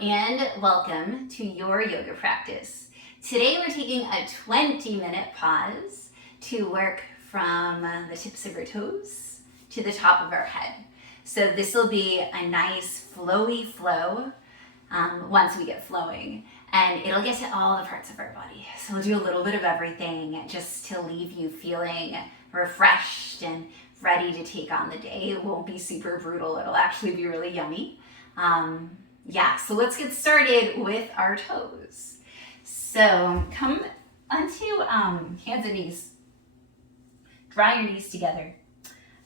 and welcome to your yoga practice. Today we're taking a 20-minute pause to work from the tips of our toes to the top of our head. So this will be a nice flowy flow once we get flowing, and it'll get to all the parts of our body. So we'll do a little bit of everything just to leave you feeling refreshed and ready to take on the day. It won't be super brutal. It'll actually be really yummy. So let's get started with our toes. So come onto hands and knees. Draw your knees together.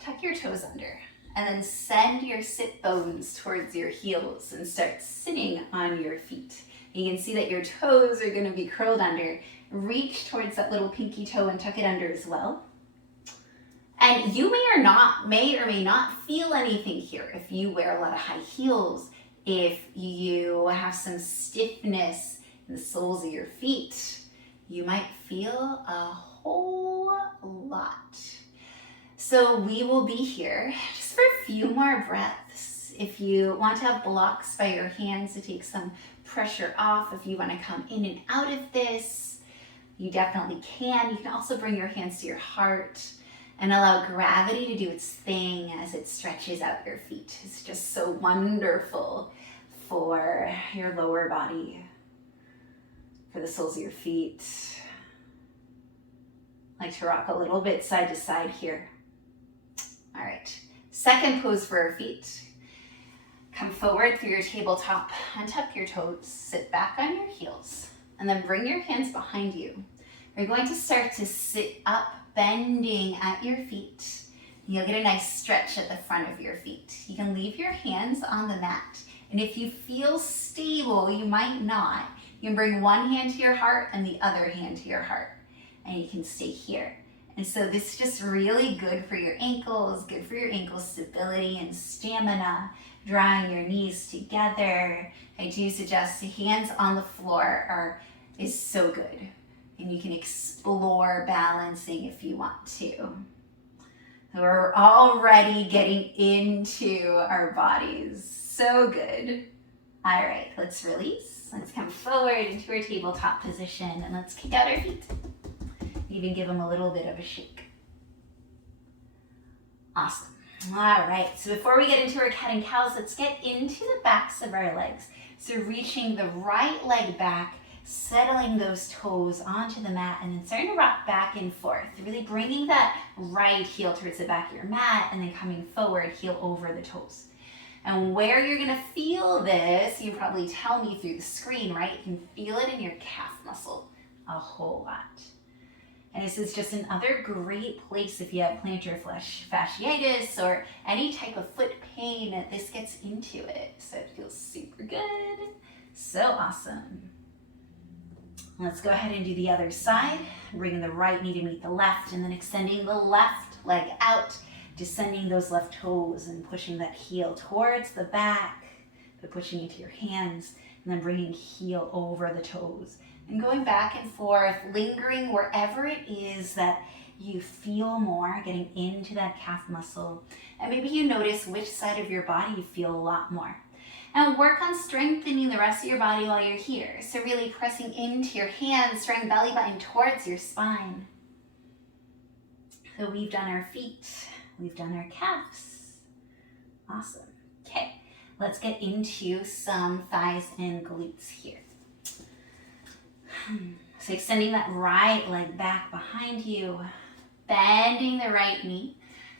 Tuck your toes under. And then send your sit bones towards your heels and start sitting on your feet. You can see that your toes are going to be curled under. Reach towards that little pinky toe and tuck it under as well. And you may or may not feel anything here if you wear a lot of high heels, if you have some stiffness in the soles of your feet. You might feel a whole lot. So we will be here just for a few more breaths. If you want to have blocks by your hands to take some pressure off, if you want to come in and out of this, you definitely can. You can also bring your hands to your heart and allow gravity to do its thing as it stretches out your feet. It's just so wonderful for your lower body, for the soles of your feet. I like to rock a little bit side to side here. All right, second pose for our feet. Come forward through your tabletop, untuck your toes, sit back on your heels, and then bring your hands behind you. You're going to start to sit up, bending at your feet. You'll get a nice stretch at the front of your feet. You can leave your hands on the mat. And if you feel stable, you might not. You can bring one hand to your heart and the other hand to your heart. And you can stay here. And so this is just really good for your ankles, good for your ankle stability and stamina. Drawing your knees together. I do suggest hands on the floor is so good. And you can explore balancing if you want to. We're already getting into our bodies. So good. All right, let's release. Let's come forward into our tabletop position and let's kick out our feet. Even give them a little bit of a shake. Awesome. All right, so before we get into our cat and cows, let's get into the backs of our legs. So reaching the right leg back, settling those toes onto the mat, and then starting to rock back and forth, really bringing that right heel towards the back of your mat, and then coming forward, heel over the toes. And where you're gonna feel this, you probably tell me through the screen, right? You can feel it in your calf muscle a whole lot. And this is just another great place if you have plantar fasciitis or any type of foot pain, this gets into it. So it feels super good. So awesome. Let's go ahead and do the other side. Bringing the right knee to meet the left and then extending the left leg out, descending those left toes and pushing that heel towards the back, but pushing into your hands and then bringing heel over the toes. And going back and forth, lingering wherever it is that you feel more, getting into that calf muscle. And maybe you notice which side of your body you feel a lot more. And work on strengthening the rest of your body while you're here. So really pressing into your hands, drawing belly button towards your spine. So we've done our feet, we've done our calves. Awesome. Okay, let's get into some thighs and glutes here. So extending that right leg back behind you, bending the right knee.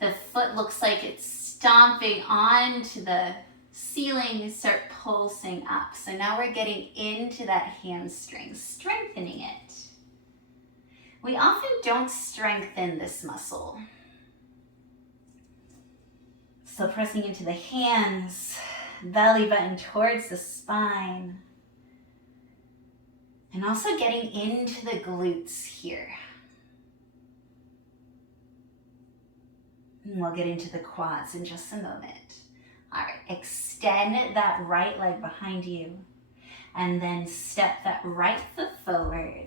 The foot looks like it's stomping onto the ceiling, start pulsing up. So now we're getting into that hamstring, strengthening it. We often don't strengthen this muscle. So pressing into the hands, belly button towards the spine. And also getting into the glutes here. And we'll get into the quads in just a moment. All right, extend that right leg behind you. And then step that right foot forward.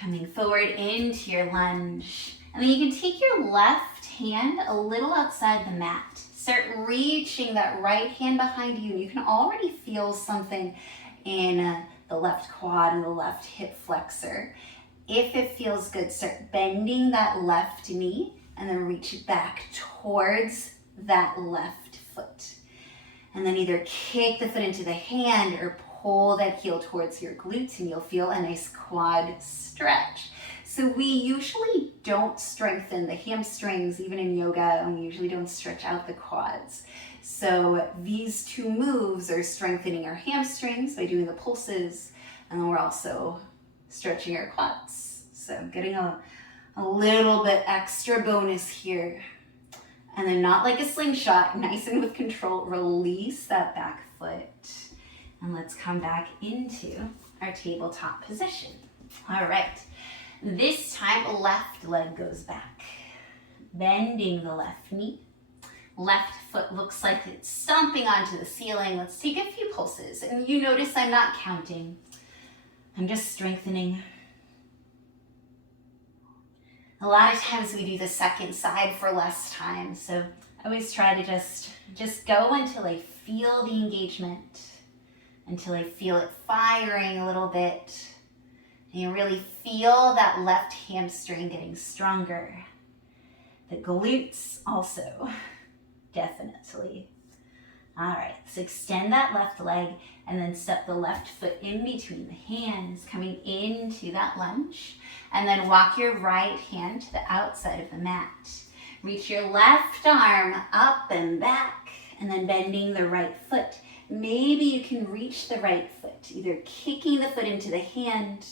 Coming forward into your lunge. And then you can take your left hand a little outside the mat. Start reaching that right hand behind you. You can already feel something in the left quad and the left hip flexor. If it feels good, start bending that left knee and then reach back towards that left foot. And then either kick the foot into the hand or pull that heel towards your glutes and you'll feel a nice quad stretch. So we usually don't strengthen the hamstrings, even in yoga, and we usually don't stretch out the quads. So these two moves are strengthening our hamstrings by doing the pulses, and then we're also stretching our quads. So getting a little bit extra bonus here. And then not like a slingshot, nice and with control, release that back foot. And let's come back into our tabletop position. All right, this time left leg goes back. Bending the left knee. Left foot looks like it's stomping onto the ceiling. Let's take a few pulses. And you notice I'm not counting. I'm just strengthening. A lot of times we do the second side for less time. So I always try to just go until I feel the engagement, until I feel it firing a little bit. And you really feel that left hamstring getting stronger. The glutes also, definitely. All right, so extend that left leg and then step the left foot in between the hands, coming into that lunge. And then walk your right hand to the outside of the mat. Reach your left arm up and back, and then bending the right foot. Maybe you can reach the right foot, either kicking the foot into the hand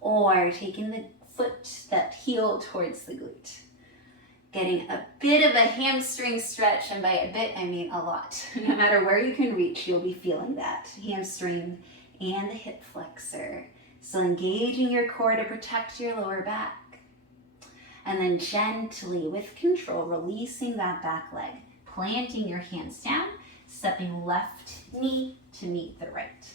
or taking the foot, that heel towards the glute. Getting a bit of a hamstring stretch, and by a bit, I mean a lot. No matter where you can reach, you'll be feeling that hamstring and the hip flexor. So engaging your core to protect your lower back. And then gently, with control, releasing that back leg, planting your hands down, stepping left knee to meet the right.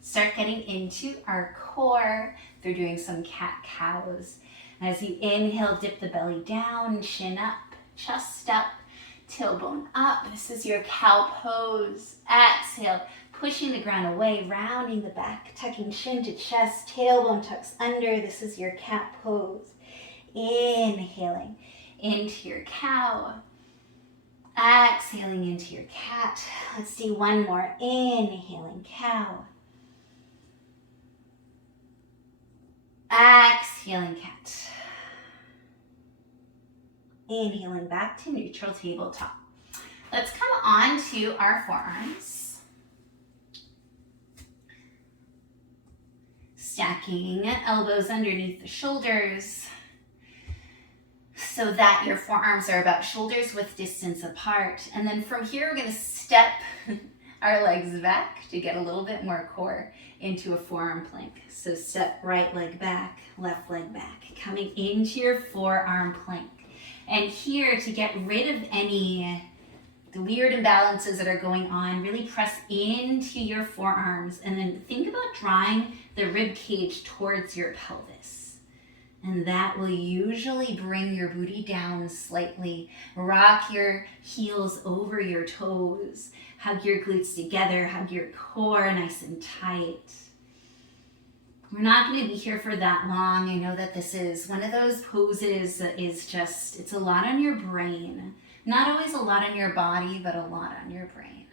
Start getting into our core through doing some cat-cows. As you inhale, dip the belly down, chin up, chest up, tailbone up. This is your cow pose. Exhale, pushing the ground away, rounding the back, tucking chin to chest, tailbone tucks under. This is your cat pose. Inhaling into your cow. Exhaling into your cat. Let's do one more. Inhaling cow. Exhaling cat. Inhaling back to neutral tabletop. Let's come on to our forearms. Stacking elbows underneath the shoulders so that your forearms are about shoulders width distance apart. And then from here, we're going to step our legs back to get a little bit more core into a forearm plank. So step right leg back, left leg back, coming into your forearm plank. And here, to get rid of any weird imbalances that are going on, really press into your forearms and then think about drawing the rib cage towards your pelvis. And that will usually bring your booty down slightly. Rock your heels over your toes. Hug your glutes together. Hug your core nice and tight. We're not going to be here for that long. I know that this is one of those poses that is just, it's a lot on your brain. Not always a lot on your body, but a lot on your brain.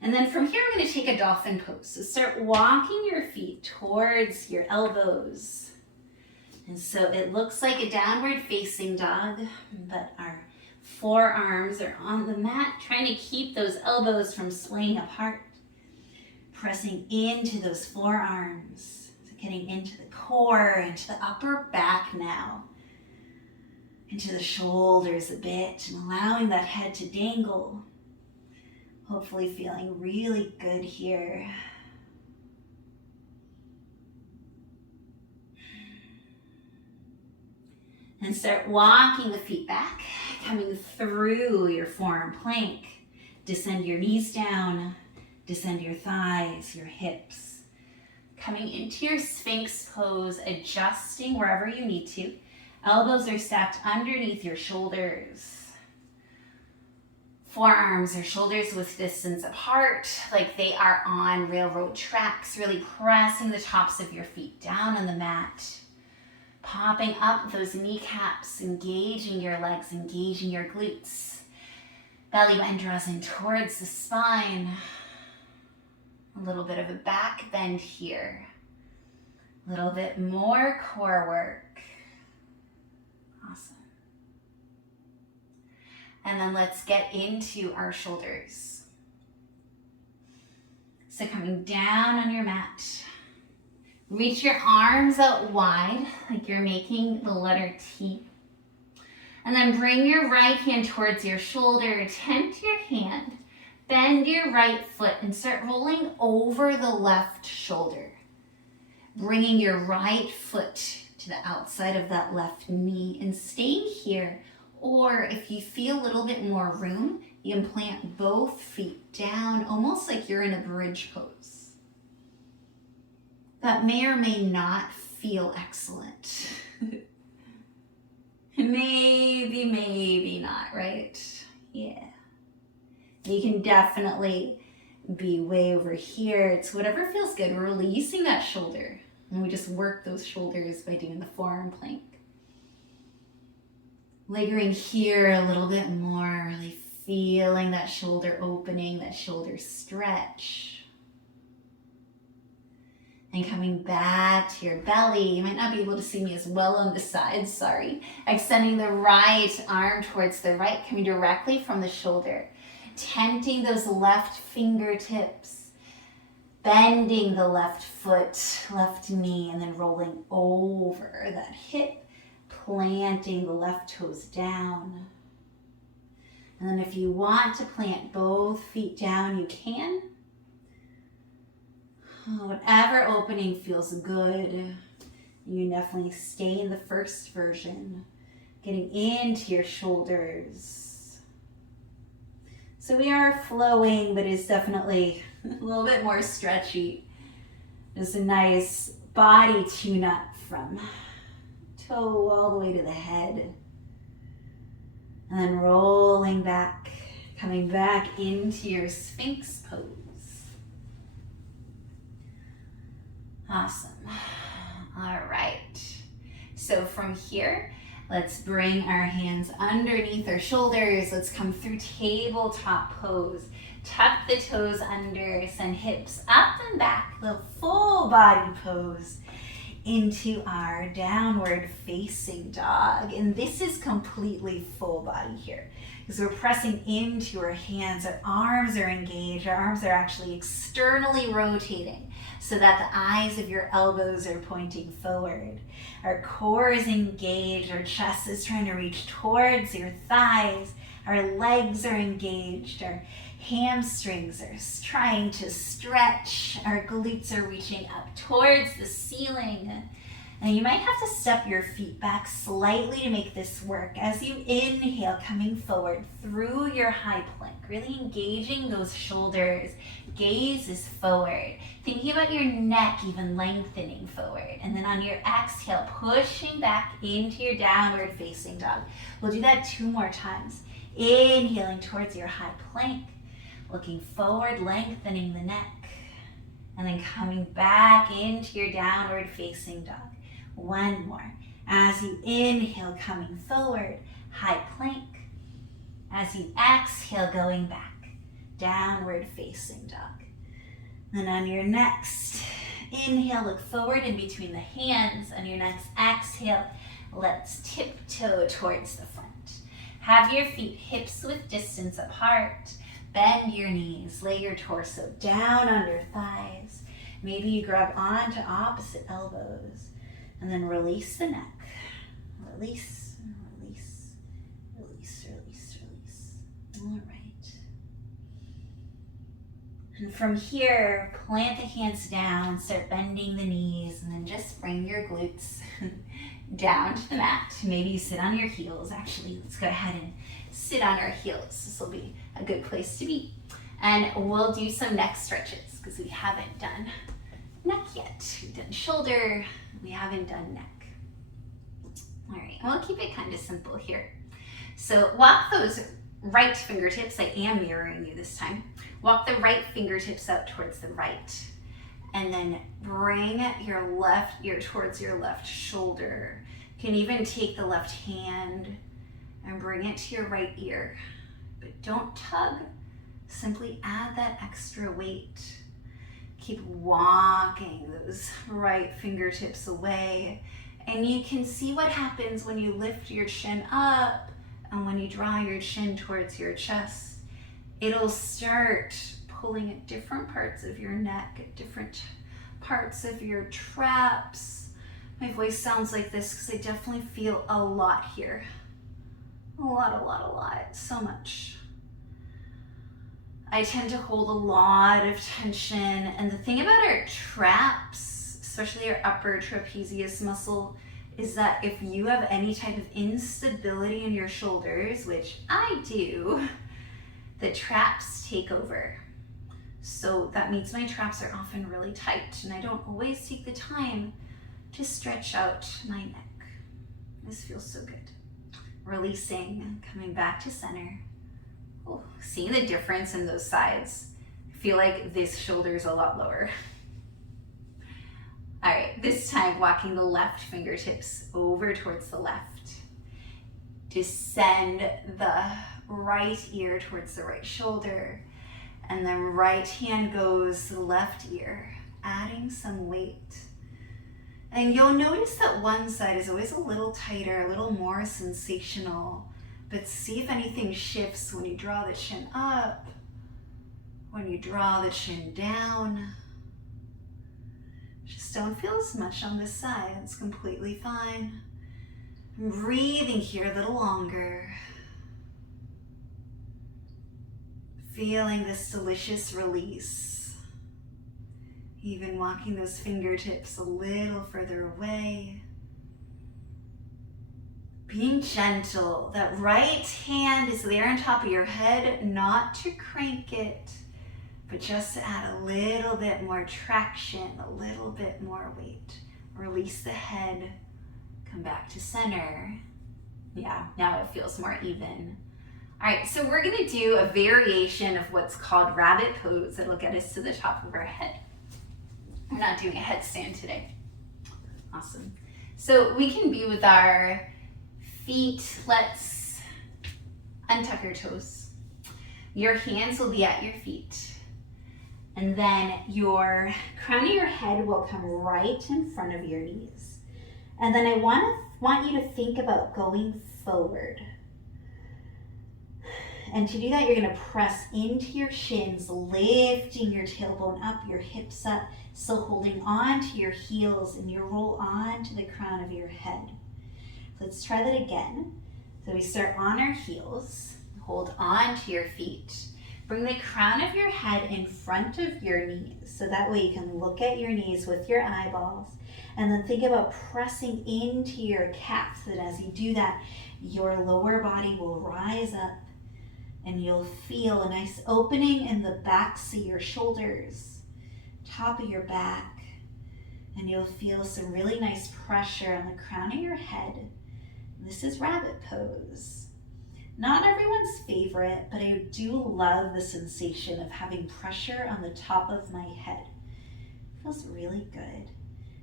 And then from here, we're going to take a dolphin pose. So start walking your feet towards your elbows. And so it looks like a downward facing dog, but our forearms are on the mat, trying to keep those elbows from swaying apart. Pressing into those forearms, so getting into the core, into the upper back now, into the shoulders a bit, and allowing that head to dangle. Hopefully feeling really good here. And start walking the feet back, coming through your forearm plank. Descend your knees down. Descend your thighs, your hips. Coming into your Sphinx pose, adjusting wherever you need to. Elbows are stacked underneath your shoulders. forearms or shoulders width distance apart, like they are on railroad tracks, really pressing the tops of your feet down on the mat. Popping up those kneecaps, engaging your legs, engaging your glutes. Belly button draws in towards the spine. A little bit of a back bend here. A little bit more core work. Awesome. And then let's get into our shoulders. So coming down on your mat. Reach your arms out wide, like you're making the letter T. And then bring your right hand towards your shoulder, tent your hand, bend your right foot and start rolling over the left shoulder. Bringing your right foot to the outside of that left knee and staying here. Or if you feel a little bit more room, you can plant both feet down, almost like you're in a bridge pose. That may or may not feel excellent. Maybe not, right? Yeah. You can definitely be way over here. It's whatever feels good. We're releasing that shoulder. And we just work those shoulders by doing the forearm plank. Lingering here a little bit more, really feeling that shoulder opening, that shoulder stretch. And coming back to your belly. You might not be able to see me as well on the sides, sorry. Extending the right arm towards the right, coming directly from the shoulder. Tenting those left fingertips. Bending the left foot, left knee, and then rolling over that hip. Planting the left toes down. And then if you want to plant both feet down, you can. Whatever opening feels good. You definitely stay in the first version. Getting into your shoulders. So we are flowing, but it's definitely a little bit more stretchy. Just a nice body tune-up from toe all the way to the head. And then rolling back, coming back into your Sphinx pose. Awesome. All right. So from here, let's bring our hands underneath our shoulders. Let's come through tabletop pose. Tuck the toes under, send hips up and back, the full body pose into our downward facing dog. And this is completely full body here because we're pressing into our hands. Our arms are engaged. Our arms are actually externally rotating so that the eyes of your elbows are pointing forward. Our core is engaged. Our chest is trying to reach towards your thighs. Our legs are engaged. Our hamstrings are trying to stretch. Our glutes are reaching up towards the ceiling. And you might have to step your feet back slightly to make this work. As you inhale, coming forward through your high plank, really engaging those shoulders. Gaze is forward. Thinking about your neck even lengthening forward. And then on your exhale, pushing back into your downward facing dog. We'll do that 2 more times. Inhaling towards your high plank. Looking forward, lengthening the neck. And then coming back into your downward facing dog. 1 more. As you inhale, coming forward, high plank. As you exhale, going back, downward facing dog. Then on your next inhale, look forward in between the hands. On your next exhale, let's tiptoe towards the front. Have your feet hips width distance apart. Bend your knees, lay your torso down on your thighs. Maybe you grab onto opposite elbows. And then release the neck. Release, release, release, release, release. All right. And from here, plant the hands down, start bending the knees, and then just bring your glutes down to the mat. Maybe you sit on your heels. Actually, let's go ahead and sit on our heels. This will be a good place to be. And we'll do some neck stretches because we haven't done neck yet. We've done shoulder, we haven't done neck. All right, and we'll keep it kind of simple here. So walk those right fingertips, I am mirroring you this time. Walk the right fingertips out towards the right. And then bring your left ear towards your left shoulder. You can even take the left hand and bring it to your right ear. But don't tug, simply add that extra weight. Keep walking those right fingertips away. And you can see what happens when you lift your chin up and when you draw your chin towards your chest. It'll start pulling at different parts of your neck, at different parts of your traps. My voice sounds like this because I definitely feel a lot here. A lot, so much. I tend to hold a lot of tension, and the thing about our traps, especially our upper trapezius muscle, is that if you have any type of instability in your shoulders, which I do, the traps take over. So that means my traps are often really tight, and I don't always take the time to stretch out my neck. This feels so good. Releasing, coming back to center. Oh, seeing the difference in those sides. I feel like this shoulder is a lot lower. All right, this time walking the left fingertips over towards the left. Descend the right ear towards the right shoulder. And then right hand goes to the left ear, adding some weight. And you'll notice that one side is always a little tighter, a little more sensational. But see if anything shifts when you draw the chin up, when you draw the chin down. Just don't feel as much on this side. It's completely fine. I'm breathing here a little longer. Feeling this delicious release. Even walking those fingertips a little further away. Being gentle. That right hand is there on top of your head, not to crank it, but just to add a little bit more traction, a little bit more weight. Release the head, come back to center. Yeah, now it feels more even. All right, so we're gonna do a variation of what's called rabbit pose that'll get us to the top of our head. We're not doing a headstand today. Awesome. So we can be with our feet. Let's untuck your toes. Your hands will be at your feet. And then your crown of your head will come right in front of your knees. And then I want you to think about going forward. And to do that, you're gonna press into your shins, lifting your tailbone up, your hips up, still holding on to your heels, and you roll on to the crown of your head. Let's try that again. So we start on our heels, hold on to your feet. Bring the crown of your head in front of your knees, so that way you can look at your knees with your eyeballs, and then think about pressing into your calves, so that as you do that, your lower body will rise up, and you'll feel a nice opening in the backs of your shoulders, top of your back, and you'll feel some really nice pressure on the crown of your head. This is rabbit pose. Not everyone's favorite, but I do love the sensation of having pressure on the top of my head. It feels really good.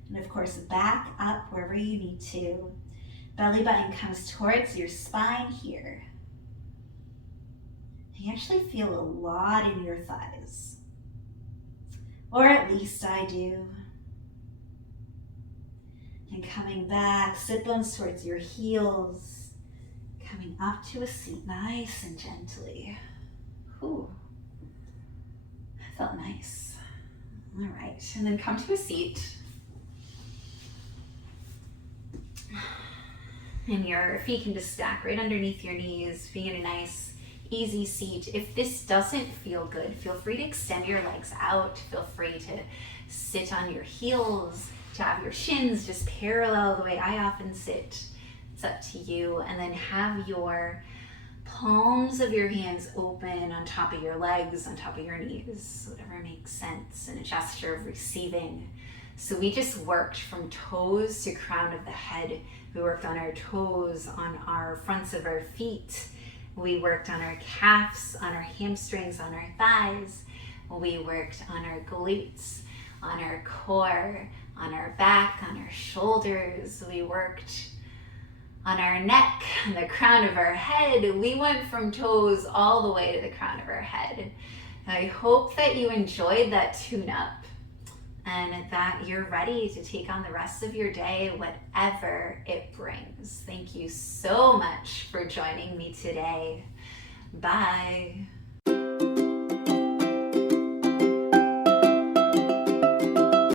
And of course, back up wherever you need to. Belly button comes towards your spine here. You actually feel a lot in your thighs. Or at least I do. And coming back, sit bones towards your heels. Coming up to a seat, nice and gently. Ooh, that felt nice. All right, and then come to a seat. And your feet can just stack right underneath your knees, being in a nice, easy seat. If this doesn't feel good, feel free to extend your legs out. Feel free to sit on your heels, to have your shins just parallel the way I often sit. It's up to you. And then have your palms of your hands open on top of your legs, on top of your knees, whatever makes sense, in a gesture of receiving. So we just worked from toes to crown of the head. We worked on our toes, on our fronts of our feet, We worked on our calves, on our hamstrings, on our thighs. We worked on our glutes, on our core, on our back, on our shoulders. We worked on our neck, on the crown of our head. We went from toes all the way to the crown of our head. I hope that you enjoyed that tune-up and that you're ready to take on the rest of your day, whatever it brings. Thank you so much for joining me today. Bye.